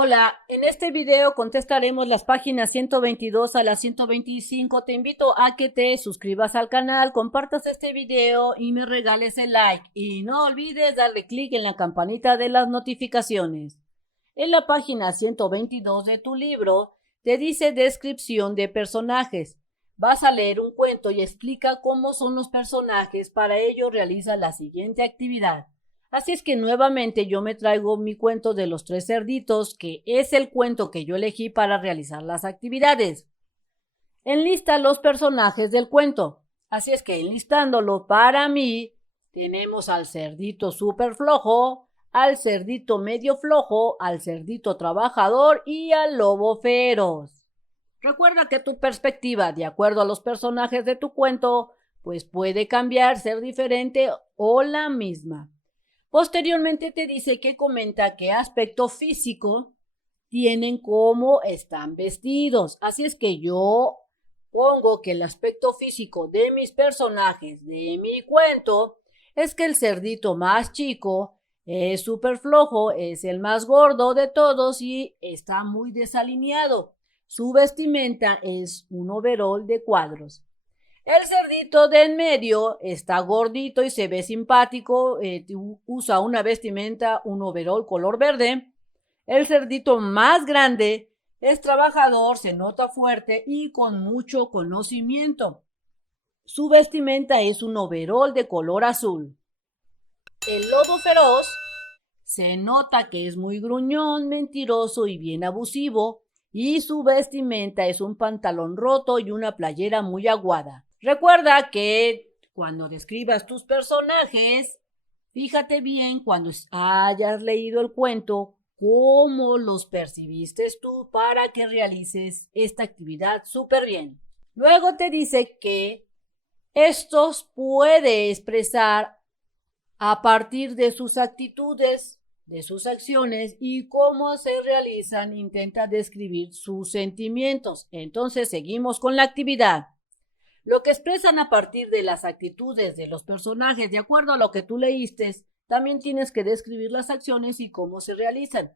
Hola, en este video contestaremos las páginas 122 a la 125. Te invito a que te suscribas al canal, compartas este video y me regales el like. Y no olvides darle clic en la campanita de las notificaciones. En la página 122 de tu libro te dice descripción de personajes. Vas a leer un cuento y explica cómo son los personajes. Para ello realiza la siguiente actividad. Así es que nuevamente yo me traigo mi cuento de los tres cerditos, que es el cuento que yo elegí para realizar las actividades. Enlista los personajes del cuento. Así es que enlistándolo para mí, tenemos al cerdito súper flojo, al cerdito medio flojo, al cerdito trabajador y al lobo feroz. Recuerda que tu perspectiva, de acuerdo a los personajes de tu cuento, pues puede cambiar, ser diferente o la misma. Posteriormente te dice que comenta qué aspecto físico tienen, cómo están vestidos. Así es que yo pongo que el aspecto físico de mis personajes de mi cuento es que el cerdito más chico es súper flojo, es el más gordo de todos y está muy desalineado. Su vestimenta es un overol de cuadros. El cerdito de en medio está gordito y se ve simpático, usa una vestimenta, un overol color verde. El cerdito más grande es trabajador, se nota fuerte y con mucho conocimiento. Su vestimenta es un overol de color azul. El lobo feroz se nota que es muy gruñón, mentiroso y bien abusivo, y su vestimenta es un pantalón roto y una playera muy aguada. Recuerda que cuando describas tus personajes, fíjate bien cuando hayas leído el cuento cómo los percibiste tú para que realices esta actividad súper bien. Luego te dice que estos puede expresar a partir de sus actitudes, de sus acciones y cómo se realizan, intenta describir sus sentimientos. Entonces seguimos con la actividad. Lo que expresan a partir de las actitudes de los personajes, de acuerdo a lo que tú leíste, también tienes que describir las acciones y cómo se realizan.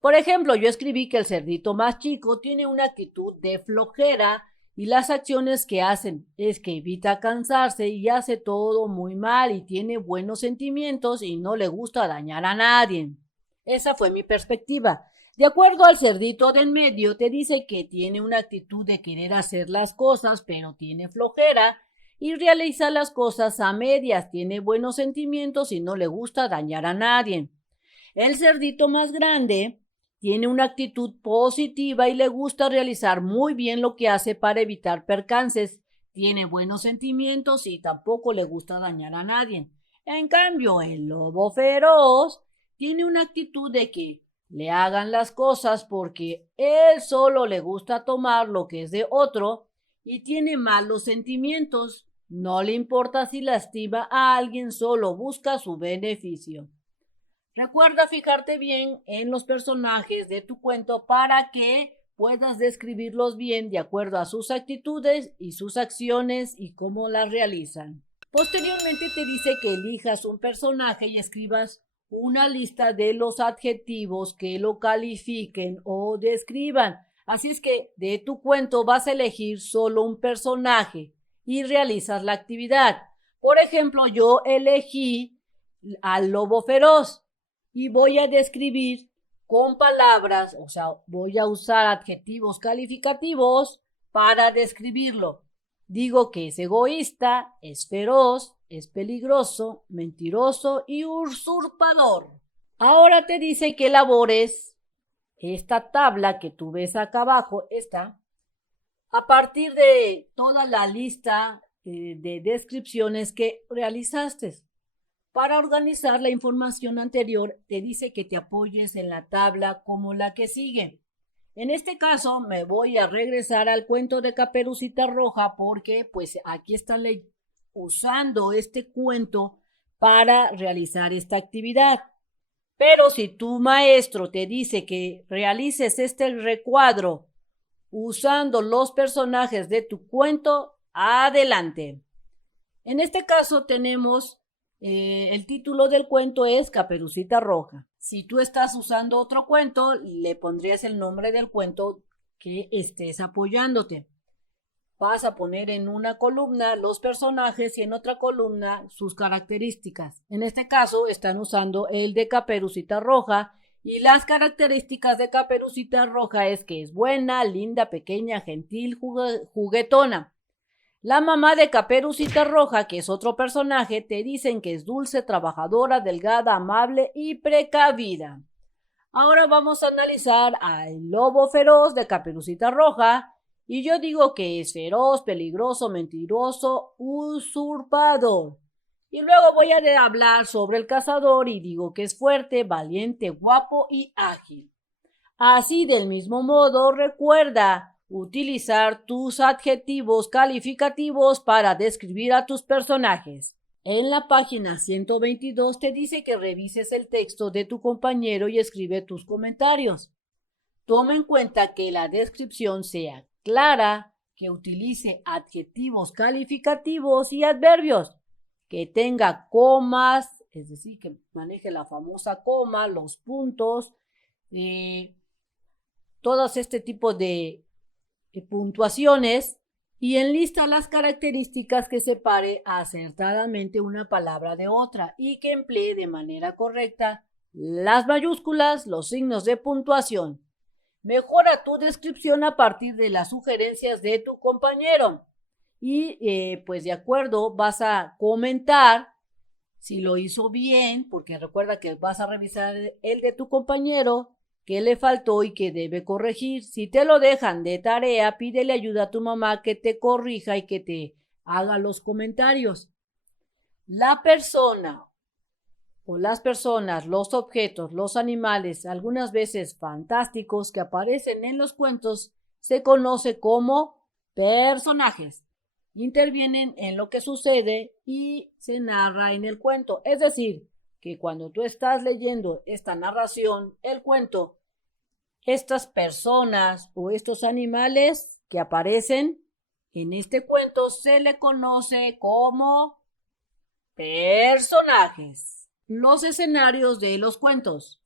Por ejemplo, yo escribí que el cerdito más chico tiene una actitud de flojera y las acciones que hacen es que evita cansarse y hace todo muy mal y tiene buenos sentimientos y no le gusta dañar a nadie. Esa fue mi perspectiva. De acuerdo al cerdito del medio, te dice que tiene una actitud de querer hacer las cosas, pero tiene flojera y realiza las cosas a medias, tiene buenos sentimientos y no le gusta dañar a nadie. El cerdito más grande tiene una actitud positiva y le gusta realizar muy bien lo que hace para evitar percances, tiene buenos sentimientos y tampoco le gusta dañar a nadie. En cambio, el lobo feroz tiene una actitud de que le hagan las cosas porque él solo le gusta tomar lo que es de otro y tiene malos sentimientos. No le importa si lastima a alguien, solo busca su beneficio. Recuerda fijarte bien en los personajes de tu cuento para que puedas describirlos bien de acuerdo a sus actitudes y sus acciones y cómo las realizan. Posteriormente te dice que elijas un personaje y escribas una lista de los adjetivos que lo califiquen o describan. Así es que de tu cuento vas a elegir solo un personaje y realizas la actividad. Por ejemplo, yo elegí al lobo feroz y voy a describir con palabras, o sea, voy a usar adjetivos calificativos para describirlo. Digo que es egoísta, es feroz, es peligroso, mentiroso y usurpador. Ahora te dice que elabores esta tabla que tú ves acá abajo, esta, a partir de toda la lista de descripciones que realizaste. Para organizar la información anterior, te dice que te apoyes en la tabla como la que sigue. En este caso me voy a regresar al cuento de Caperucita Roja porque pues aquí están usando este cuento para realizar esta actividad. Pero si tu maestro te dice que realices este recuadro usando los personajes de tu cuento, adelante. En este caso tenemos el título del cuento es Caperucita Roja. Si tú estás usando otro cuento, le pondrías el nombre del cuento que estés apoyándote. Vas a poner en una columna los personajes y en otra columna sus características. En este caso están usando el de Caperucita Roja y las características de Caperucita Roja es que es buena, linda, pequeña, gentil, juguetona. La mamá de Caperucita Roja, que es otro personaje, te dicen que es dulce, trabajadora, delgada, amable y precavida. Ahora vamos a analizar al lobo feroz de Caperucita Roja. Y yo digo que es feroz, peligroso, mentiroso, usurpador. Y luego voy a hablar sobre el cazador y digo que es fuerte, valiente, guapo y ágil. Así del mismo modo, recuerda utilizar tus adjetivos calificativos para describir a tus personajes. En la página 122 te dice que revises el texto de tu compañero y escribe tus comentarios. Toma en cuenta que la descripción sea clara, que utilice adjetivos calificativos y adverbios, que tenga comas, es decir, que maneje la famosa coma, los puntos, todos este tipo de puntuaciones y enlista las características que separe acertadamente una palabra de otra y que emplee de manera correcta las mayúsculas, los signos de puntuación. Mejora tu descripción a partir de las sugerencias de tu compañero y pues de acuerdo vas a comentar si lo hizo bien, porque recuerda que vas a revisar el de tu compañero, qué le faltó y qué debe corregir. Si te lo dejan de tarea, pídele ayuda a tu mamá que te corrija y que te haga los comentarios. La persona o las personas, los objetos, los animales, algunas veces fantásticos que aparecen en los cuentos, se conoce como personajes. Intervienen en lo que sucede y se narra en el cuento. Es decir, que cuando tú estás leyendo esta narración, el cuento, estas personas o estos animales que aparecen en este cuento se le conoce como personajes. Los escenarios de los cuentos.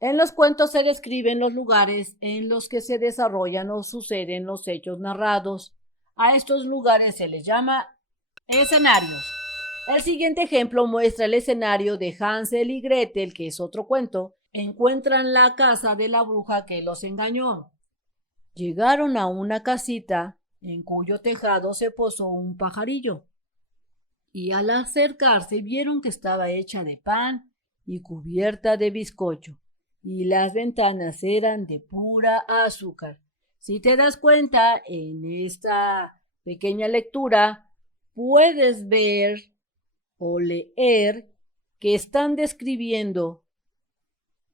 En los cuentos se describen los lugares en los que se desarrollan o suceden los hechos narrados. A estos lugares se les llama escenarios. El siguiente ejemplo muestra el escenario de Hansel y Gretel, que es otro cuento. Encuentran la casa de la bruja que los engañó. Llegaron a una casita en cuyo tejado se posó un pajarillo. Y al acercarse vieron que estaba hecha de pan y cubierta de bizcocho, y las ventanas eran de pura azúcar. Si te das cuenta, en esta pequeña lectura puedes ver o leer que están describiendo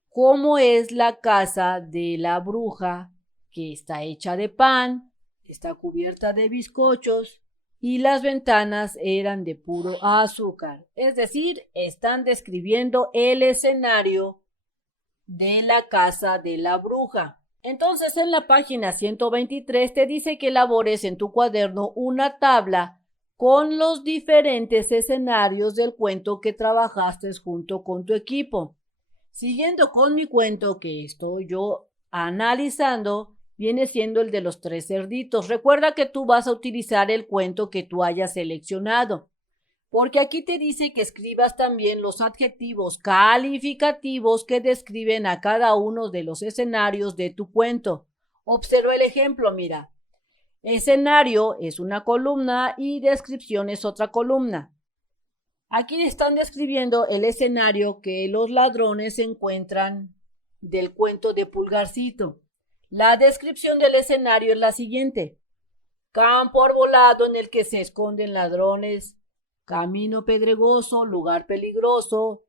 cómo es la casa de la bruja, que está hecha de pan, está cubierta de bizcochos, y las ventanas eran de puro azúcar. Es decir, están describiendo el escenario de la casa de la bruja. Entonces, en la página 123 te dice que elabores en tu cuaderno una tabla con los diferentes escenarios del cuento que trabajaste junto con tu equipo. Siguiendo con mi cuento que estoy yo analizando, viene siendo el de los 3 cerditos. Recuerda que tú vas a utilizar el cuento que tú hayas seleccionado, porque aquí te dice que escribas también los adjetivos calificativos que describen a cada uno de los escenarios de tu cuento. Observa el ejemplo, mira. Escenario es una columna y descripción es otra columna. Aquí están describiendo el escenario que los ladrones encuentran del cuento de Pulgarcito. La descripción del escenario es la siguiente: campo arbolado en el que se esconden ladrones, camino pedregoso, lugar peligroso,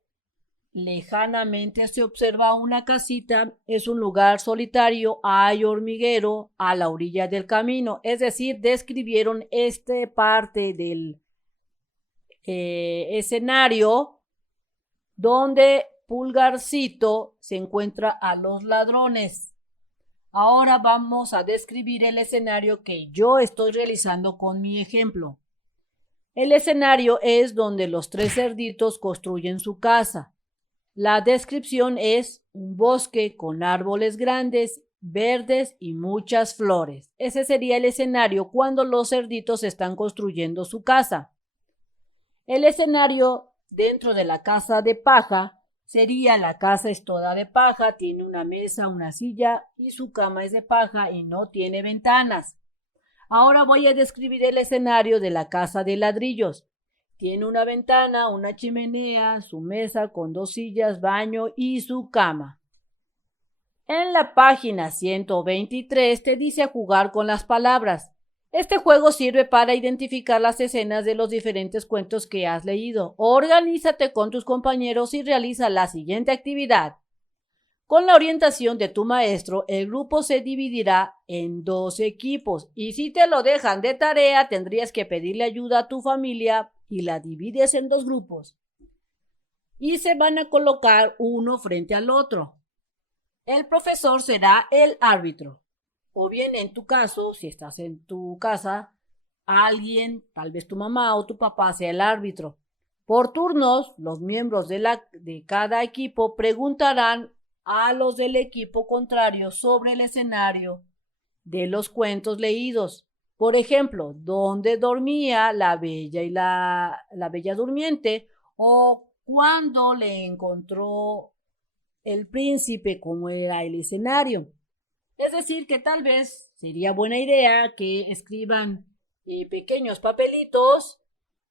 lejanamente se observa una casita, es un lugar solitario, hay hormiguero a la orilla del camino. Es decir, describieron esta parte del escenario donde Pulgarcito se encuentra a los ladrones. Ahora vamos a describir el escenario que yo estoy realizando con mi ejemplo. El escenario es donde los 3 cerditos construyen su casa. La descripción es un bosque con árboles grandes, verdes y muchas flores. Ese sería el escenario cuando los cerditos están construyendo su casa. El escenario dentro de la casa de paja sería: la casa es toda de paja, tiene una mesa, una silla y su cama es de paja y no tiene ventanas. Ahora voy a describir el escenario de la casa de ladrillos. Tiene una ventana, una chimenea, su mesa con 2 sillas, baño y su cama. En la página 123 te dice jugar con las palabras. Este juego sirve para identificar las escenas de los diferentes cuentos que has leído. Organízate con tus compañeros y realiza la siguiente actividad. Con la orientación de tu maestro, el grupo se dividirá en 2 equipos y si te lo dejan de tarea, tendrías que pedirle ayuda a tu familia y la divides en 2 grupos. Y se van a colocar uno frente al otro. El profesor será el árbitro. O bien, en tu caso, si estás en tu casa, alguien, tal vez tu mamá o tu papá, sea el árbitro. Por turnos, los miembros de cada equipo preguntarán a los del equipo contrario sobre el escenario de los cuentos leídos. Por ejemplo, ¿dónde dormía la bella y la bella durmiente? O cuándo le encontró el príncipe, cómo era el escenario. Es decir, que tal vez sería buena idea que escriban pequeños papelitos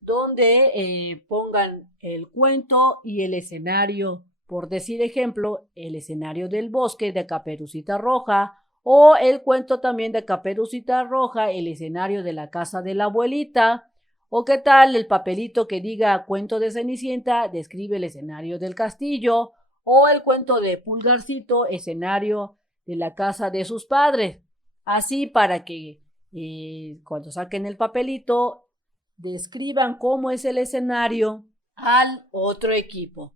donde pongan el cuento y el escenario. Por decir ejemplo, el escenario del bosque de Caperucita Roja, o el cuento también de Caperucita Roja, el escenario de la casa de la abuelita, o qué tal el papelito que diga cuento de Cenicienta, describe el escenario del castillo, o el cuento de Pulgarcito, escenario de la casa de sus padres. Así para que cuando saquen el papelito describan cómo es el escenario al otro equipo.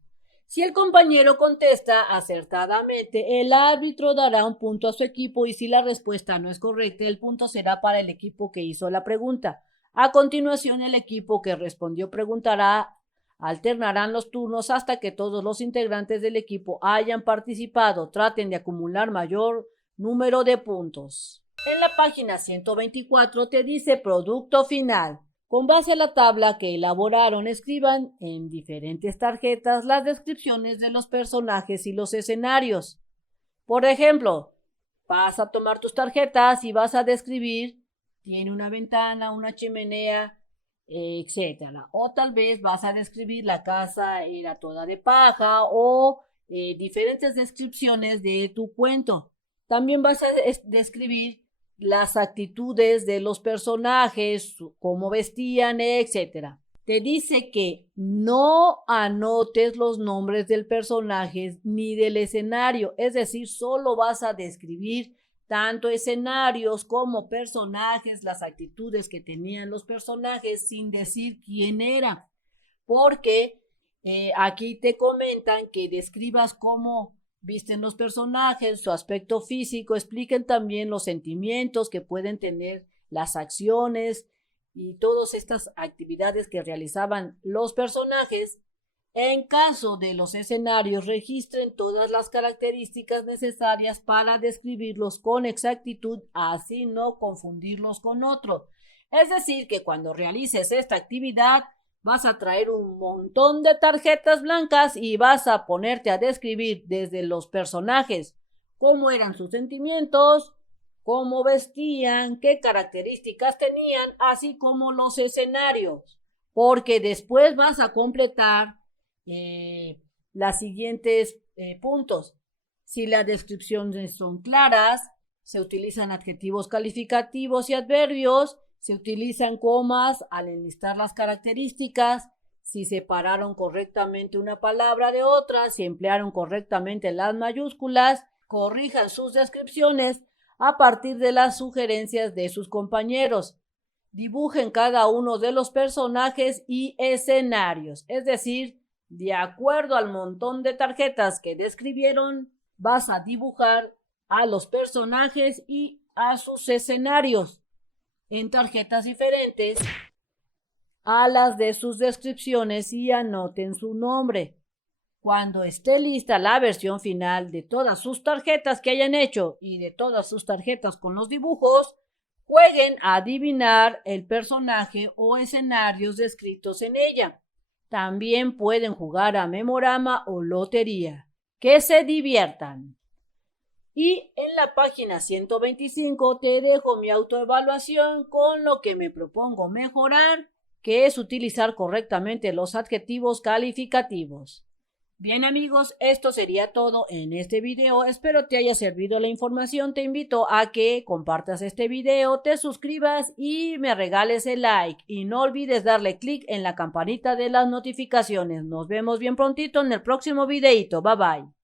Si el compañero contesta acertadamente, el árbitro dará un punto a su equipo y si la respuesta no es correcta, el punto será para el equipo que hizo la pregunta. A continuación, el equipo que respondió preguntará. Alternarán los turnos hasta que todos los integrantes del equipo hayan participado. Traten de acumular mayor número de puntos. En la página 124 te dice producto final. Con base a la tabla que elaboraron, escriban en diferentes tarjetas las descripciones de los personajes y los escenarios. Por ejemplo, vas a tomar tus tarjetas y vas a describir: tiene una ventana, una chimenea, etcétera. O tal vez vas a describir: la casa era toda de paja, o diferentes descripciones de tu cuento. También vas a describir las actitudes de los personajes, cómo vestían, etcétera. Te dice que no anotes los nombres del personaje ni del escenario, es decir, solo vas a describir tanto escenarios como personajes, las actitudes que tenían los personajes sin decir quién era, porque aquí te comentan que describas cómo visten los personajes, su aspecto físico, expliquen también los sentimientos que pueden tener, las acciones y todas estas actividades que realizaban los personajes. En caso de los escenarios, registren todas las características necesarias para describirlos con exactitud, así no confundirlos con otros. Es decir, que cuando realices esta actividad, vas a traer un montón de tarjetas blancas y vas a ponerte a describir desde los personajes cómo eran sus sentimientos, cómo vestían, qué características tenían, así como los escenarios, porque después vas a completar las siguientes puntos. Si las descripciones son claras, se utilizan adjetivos calificativos y adverbios, se utilizan comas al enlistar las características, si separaron correctamente una palabra de otra, si emplearon correctamente las mayúsculas, corrijan sus descripciones a partir de las sugerencias de sus compañeros. Dibujen cada uno de los personajes y escenarios, es decir, de acuerdo al montón de tarjetas que describieron, vas a dibujar a los personajes y a sus escenarios en tarjetas diferentes a las de sus descripciones y anoten su nombre. Cuando esté lista la versión final de todas sus tarjetas que hayan hecho y de todas sus tarjetas con los dibujos, jueguen a adivinar el personaje o escenarios descritos en ella. También pueden jugar a memorama o lotería. Que se diviertan. Y en la página 125 te dejo mi autoevaluación con lo que me propongo mejorar, que es utilizar correctamente los adjetivos calificativos. Bien amigos, esto sería todo en este video. Espero te haya servido la información. Te invito a que compartas este video, te suscribas y me regales el like. Y no olvides darle clic en la campanita de las notificaciones. Nos vemos bien prontito en el próximo videito. Bye bye.